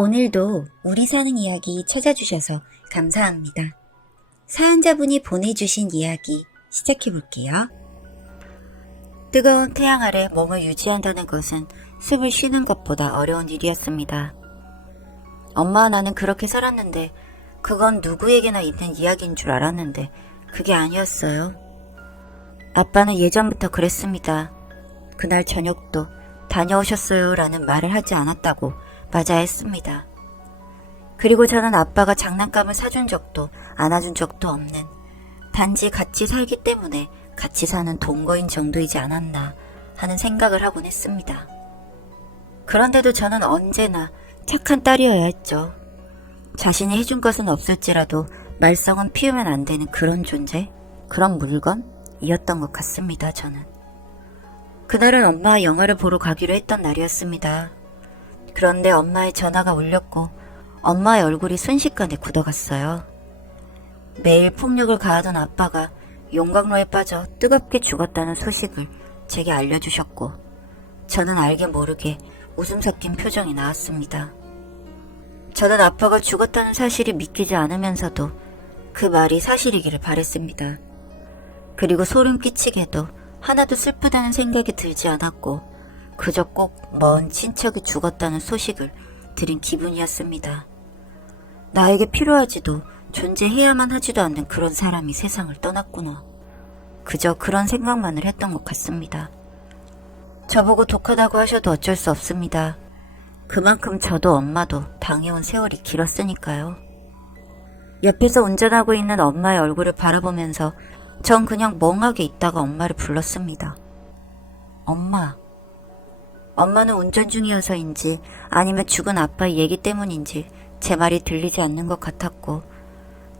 오늘도 우리 사는 이야기 찾아주셔서 감사합니다. 사연자분이 보내주신 이야기 시작해볼게요. 뜨거운 태양 아래 몸을 유지한다는 것은 숨을 쉬는 것보다 어려운 일이었습니다. 엄마와 나는 그렇게 살았는데 그건 누구에게나 있는 이야기인 줄 알았는데 그게 아니었어요. 아빠는 예전부터 그랬습니다. 그날 저녁도 다녀오셨어요 라는 말을 하지 않았다고 맞아야 했습니다. 그리고 저는 아빠가 장난감을 사준 적도 안아준 적도 없는 단지 같이 살기 때문에 같이 사는 동거인 정도이지 않았나 하는 생각을 하곤 했습니다. 그런데도 저는 언제나 착한 딸이어야 했죠. 자신이 해준 것은 없을지라도 말썽은 피우면 안 되는 그런 존재, 그런 물건이었던 것 같습니다. 저는. 그날은 엄마와 영화를 보러 가기로 했던 날이었습니다. 그런데 엄마의 전화가 울렸고 엄마의 얼굴이 순식간에 굳어갔어요. 매일 폭력을 가하던 아빠가 용광로에 빠져 뜨겁게 죽었다는 소식을 제게 알려주셨고 저는 알게 모르게 웃음 섞인 표정이 나왔습니다. 저는 아빠가 죽었다는 사실이 믿기지 않으면서도 그 말이 사실이기를 바랬습니다. 그리고 소름 끼치게도 하나도 슬프다는 생각이 들지 않았고 그저 꼭 먼 친척이 죽었다는 소식을 들은 기분이었습니다. 나에게 필요하지도 존재해야만 하지도 않는 그런 사람이 세상을 떠났구나. 그저 그런 생각만을 했던 것 같습니다. 저보고 독하다고 하셔도 어쩔 수 없습니다. 그만큼 저도 엄마도 당해온 세월이 길었으니까요. 옆에서 운전하고 있는 엄마의 얼굴을 바라보면서 전 그냥 멍하게 있다가 엄마를 불렀습니다. 엄마. 엄마는 운전 중이어서인지 아니면 죽은 아빠의 얘기 때문인지 제 말이 들리지 않는 것 같았고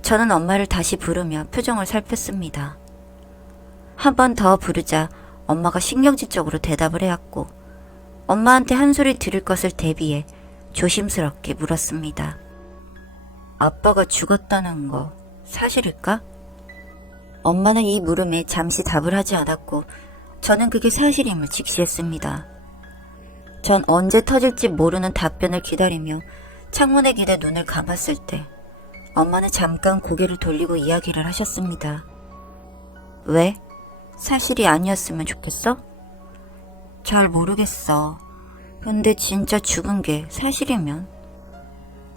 저는 엄마를 다시 부르며 표정을 살폈습니다. 한 번 더 부르자 엄마가 신경질적으로 대답을 해왔고 엄마한테 한 소리 들을 것을 대비해 조심스럽게 물었습니다. 아빠가 죽었다는 거 사실일까? 엄마는 이 물음에 잠시 답을 하지 않았고 저는 그게 사실임을 직시했습니다. 전 언제 터질지 모르는 답변을 기다리며 창문에 기대 눈을 감았을 때 엄마는 잠깐 고개를 돌리고 이야기를 하셨습니다. 왜? 사실이 아니었으면 좋겠어? 잘 모르겠어. 근데 진짜 죽은 게 사실이면?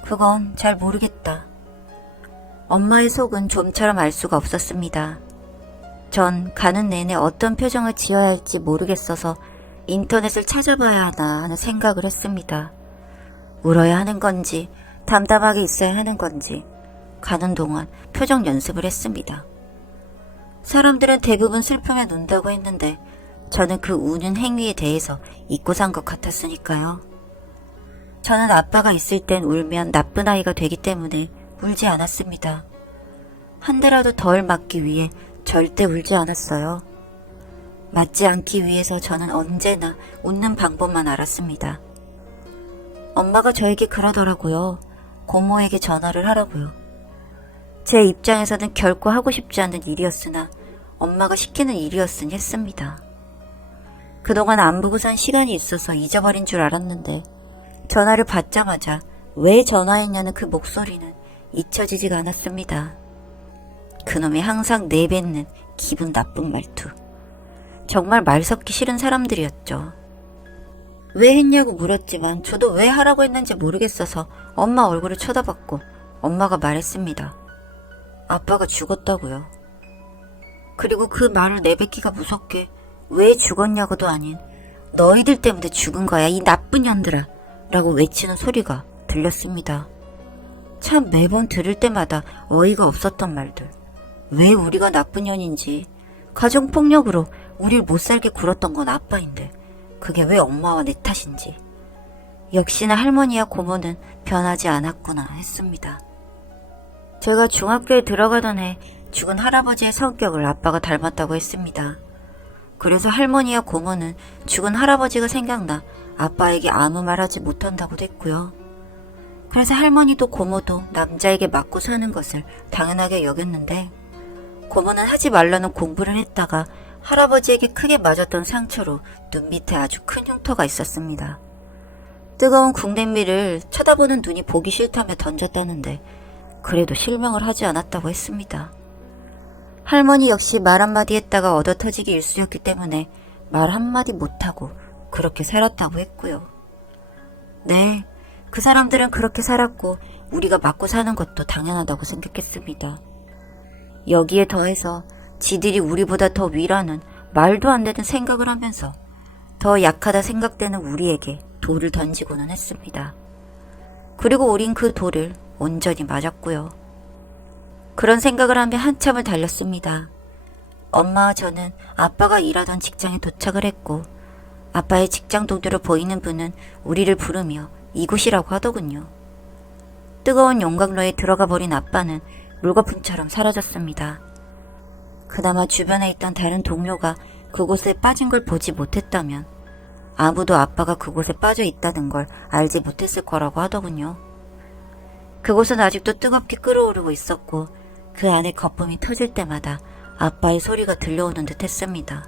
그건 잘 모르겠다. 엄마의 속은 좀처럼 알 수가 없었습니다. 전 가는 내내 어떤 표정을 지어야 할지 모르겠어서 인터넷을 찾아봐야 하나 하는 생각을 했습니다. 울어야 하는 건지 담담하게 있어야 하는 건지 가는 동안 표정 연습을 했습니다. 사람들은 대부분 슬픔에 논다고 했는데 저는 그 우는 행위에 대해서 잊고 산 것 같았으니까요. 저는 아빠가 있을 땐 울면 나쁜 아이가 되기 때문에 울지 않았습니다. 한 대라도 덜 맞기 위해 절대 울지 않았어요. 맞지 않기 위해서 저는 언제나 웃는 방법만 알았습니다. 엄마가 저에게 그러더라고요. 고모에게 전화를 하라고요. 제 입장에서는 결코 하고 싶지 않은 일이었으나 엄마가 시키는 일이었으니 했습니다. 그동안 안 보고 산 시간이 있어서 잊어버린 줄 알았는데 전화를 받자마자 왜 전화했냐는 그 목소리는 잊혀지지가 않았습니다. 그놈이 항상 내뱉는 기분 나쁜 말투. 정말 말 섞기 싫은 사람들이었죠. 왜 했냐고 물었지만 저도 왜 하라고 했는지 모르겠어서 엄마 얼굴을 쳐다봤고 엄마가 말했습니다. 아빠가 죽었다고요. 그리고 그 말을 내뱉기가 무섭게 왜 죽었냐고도 아닌 너희들 때문에 죽은 거야 이 나쁜 년들아 라고 외치는 소리가 들렸습니다. 참 매번 들을 때마다 어이가 없었던 말들. 왜 우리가 나쁜 년인지 가정폭력으로 우릴 못살게 굴었던 건 아빠인데 그게 왜 엄마와 내 탓인지 역시나 할머니와 고모는 변하지 않았구나 했습니다. 제가 중학교에 들어가던 해 죽은 할아버지의 성격을 아빠가 닮았다고 했습니다. 그래서 할머니와 고모는 죽은 할아버지가 생각나 아빠에게 아무 말하지 못한다고도 했고요. 그래서 할머니도 고모도 남자에게 맞고 사는 것을 당연하게 여겼는데 고모는 하지 말라는 공부를 했다가 할아버지에게 크게 맞았던 상처로 눈 밑에 아주 큰 흉터가 있었습니다. 뜨거운 국냄비를 쳐다보는 눈이 보기 싫다며 던졌다는데 그래도 실명을 하지 않았다고 했습니다. 할머니 역시 말 한마디 했다가 얻어터지기 일쑤였기 때문에 말 한마디 못하고 그렇게 살았다고 했고요. 네, 그 사람들은 그렇게 살았고 우리가 맞고 사는 것도 당연하다고 생각했습니다. 여기에 더해서 지들이 우리보다 더 위라는 말도 안 되는 생각을 하면서 더 약하다 생각되는 우리에게 돌을 던지고는 했습니다. 그리고 우린 그 돌을 온전히 맞았고요. 그런 생각을 하며 한참을 달렸습니다. 엄마와 저는 아빠가 일하던 직장에 도착을 했고 아빠의 직장 동료로 보이는 분은 우리를 부르며 이곳이라고 하더군요. 뜨거운 용광로에 들어가 버린 아빠는 물거품처럼 사라졌습니다. 그나마 주변에 있던 다른 동료가 그곳에 빠진 걸 보지 못했다면 아무도 아빠가 그곳에 빠져 있다는 걸 알지 못했을 거라고 하더군요. 그곳은 아직도 뜨겁게 끓어오르고 있었고 그 안에 거품이 터질 때마다 아빠의 소리가 들려오는 듯 했습니다.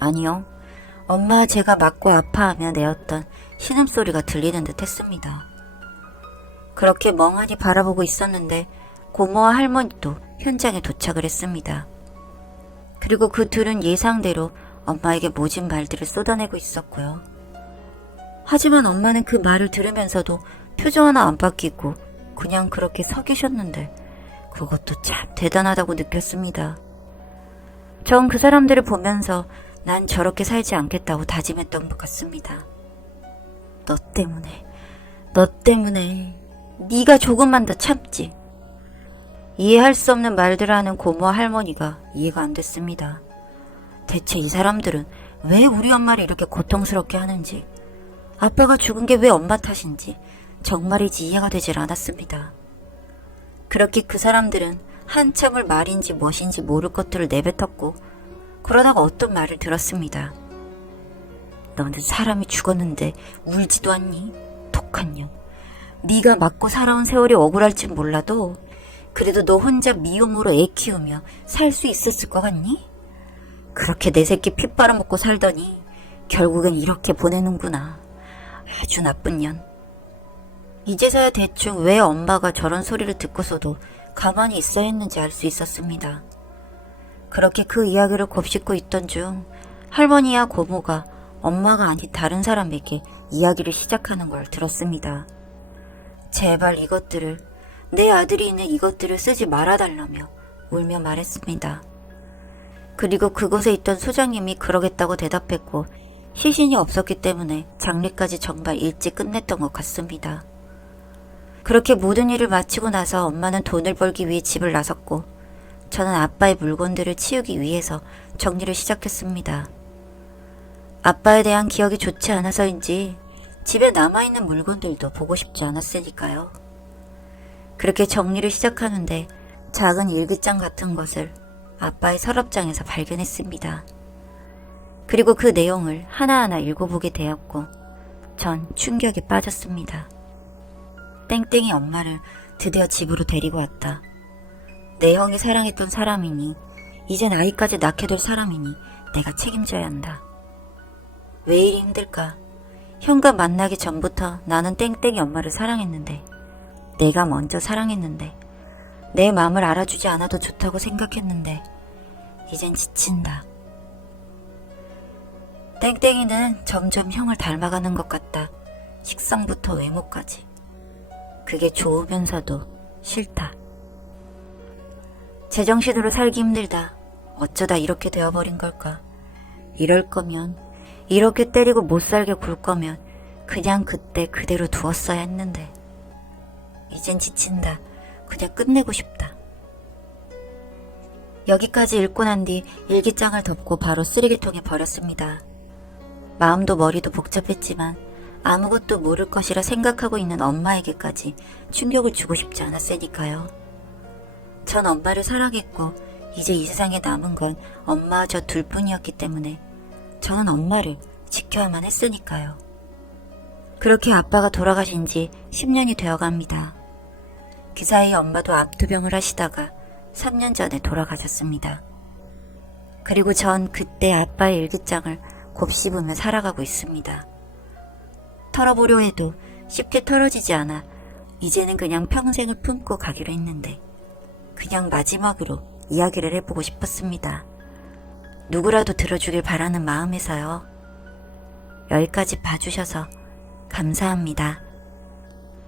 아니요, 엄마와 제가 맞고 아파하며 내었던 신음소리가 들리는 듯 했습니다. 그렇게 멍하니 바라보고 있었는데 고모와 할머니도 현장에 도착을 했습니다. 그리고 그 둘은 예상대로 엄마에게 모진 말들을 쏟아내고 있었고요. 하지만 엄마는 그 말을 들으면서도 표정 하나 안 바뀌고 그냥 그렇게 서 계셨는데 그것도 참 대단하다고 느꼈습니다. 전 그 사람들을 보면서 난 저렇게 살지 않겠다고 다짐했던 것 같습니다. 너 때문에 네가 조금만 더 참지. 이해할 수 없는 말들을 하는 고모와 할머니가 이해가 안 됐습니다. 대체 이 사람들은 왜 우리 엄마를 이렇게 고통스럽게 하는지, 아빠가 죽은 게 왜 엄마 탓인지 정말이지 이해가 되질 않았습니다. 그렇게 그 사람들은 한참을 말인지 무엇인지 모를 것들을 내뱉었고 그러다가 어떤 말을 들었습니다. 너는 사람이 죽었는데 울지도 않니? 독한 년. 네가 맞고 살아온 세월이 억울할진 몰라도 그래도 너 혼자 미움으로 애 키우며 살 수 있었을 것 같니? 그렇게 내 새끼 피 빨아먹고 살더니 결국엔 이렇게 보내는구나. 아주 나쁜 년. 이제서야 대충 왜 엄마가 저런 소리를 듣고서도 가만히 있어야 했는지 알 수 있었습니다. 그렇게 그 이야기를 곱씹고 있던 중 할머니와 고모가 엄마가 아닌 다른 사람에게 이야기를 시작하는 걸 들었습니다. 제발 이것들을, 내 아들이 있는 이것들을 쓰지 말아달라며 울며 말했습니다. 그리고 그곳에 있던 소장님이 그러겠다고 대답했고 시신이 없었기 때문에 장례까지 정말 일찍 끝냈던 것 같습니다. 그렇게 모든 일을 마치고 나서 엄마는 돈을 벌기 위해 집을 나섰고 저는 아빠의 물건들을 치우기 위해서 정리를 시작했습니다. 아빠에 대한 기억이 좋지 않아서인지 집에 남아있는 물건들도 보고 싶지 않았으니까요. 그렇게 정리를 시작하는데 작은 일기장 같은 것을 아빠의 서랍장에서 발견했습니다. 그리고 그 내용을 하나하나 읽어보게 되었고 전 충격에 빠졌습니다. 땡땡이 엄마를 드디어 집으로 데리고 왔다. 내 형이 사랑했던 사람이니 이젠 아이까지 낳게 될 사람이니 내가 책임져야 한다. 왜 이리 힘들까? 형과 만나기 전부터 나는 땡땡이 엄마를 사랑했는데, 내가 먼저 사랑했는데, 내 마음을 알아주지 않아도 좋다고 생각했는데 이젠 지친다. 땡땡이는 점점 형을 닮아가는 것 같다. 식성부터 외모까지. 그게 좋으면서도 싫다. 제정신으로 살기 힘들다. 어쩌다 이렇게 되어버린 걸까? 이럴 거면, 이렇게 때리고 못살게 굴 거면 그냥 그때 그대로 두었어야 했는데. 이젠 지친다. 그냥 끝내고 싶다. 여기까지 읽고 난 뒤 일기장을 덮고 바로 쓰레기통에 버렸습니다. 마음도 머리도 복잡했지만 아무것도 모를 것이라 생각하고 있는 엄마에게까지 충격을 주고 싶지 않았으니까요. 전 엄마를 사랑했고 이제 이 세상에 남은 건 엄마와 저 둘뿐이었기 때문에 저는 엄마를 지켜야만 했으니까요. 그렇게 아빠가 돌아가신 지 10년이 되어갑니다. 그 사이 엄마도 암투병을 하시다가 3년 전에 돌아가셨습니다. 그리고 전 그때 아빠의 일기장을 곱씹으며 살아가고 있습니다. 털어보려 해도 쉽게 털어지지 않아 이제는 그냥 평생을 품고 가기로 했는데 그냥 마지막으로 이야기를 해보고 싶었습니다. 누구라도 들어주길 바라는 마음에서요. 여기까지 봐주셔서 감사합니다.